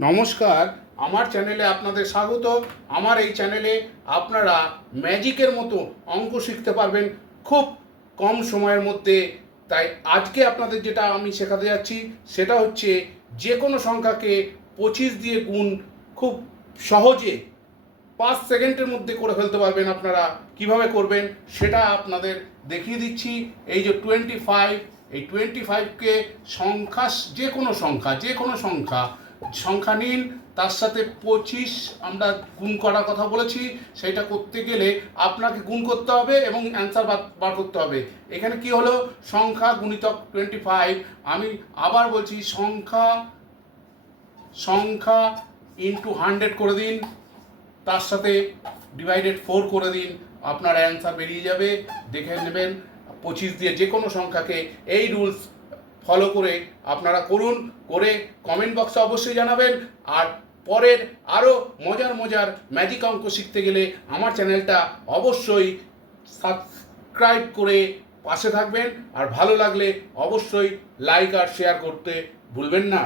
নমস্কার, আমার চ্যানেলে আপনাদের স্বাগত। আমার এই চ্যানেলে আপনারা ম্যাজিকের মতো অঙ্ক শিখতে পারবেন খুব কম সময়ের মধ্যে। তাই আজকে আপনাদের যেটা আমি শেখাতে যাচ্ছি সেটা হচ্ছে যে কোনো সংখ্যাকে 25 দিয়ে গুণ খুব সহজে 5 সেকেন্ডের মধ্যে করে ফেলতে পারবেন। আপনারা কিভাবে করবেন সেটা আপনাদের দেখিয়ে দিচ্ছি। এই যে 25, এই 25কে সংখ্যা, যে কোনো সংখ্যা সংখ্যা নিন, তার সাথে 25 আমরা গুণ করার কথা বলেছি। সেটা করতে গেলে আপনাকে গুণ করতে হবে এবং অ্যান্সার বার করতে হবে। এখানে কি হলো, সংখ্যা গুণিতক 25। আমি আবার বলছি, সংখ্যা সংখ্যা ইন্টু 100 করে দিন, তার সাথে ডিভাইডেড 4 করে দিন, আপনার অ্যান্সার বেরিয়ে যাবে। দেখে নেবেন 25 দিয়ে যে কোনো সংখ্যাকে এই রুলস ফলো করে আপনারা করুন, করে কমেন্ট বক্সে অবশ্যই জানাবেন। আর পরের আরও মজার মজার ম্যাজিক অঙ্ক শিখতে গেলে আমার চ্যানেলটা অবশ্যই সাবস্ক্রাইব করে পাশে থাকবেন। আর ভালো লাগলে অবশ্যই লাইক আর শেয়ার করতে ভুলবেন না।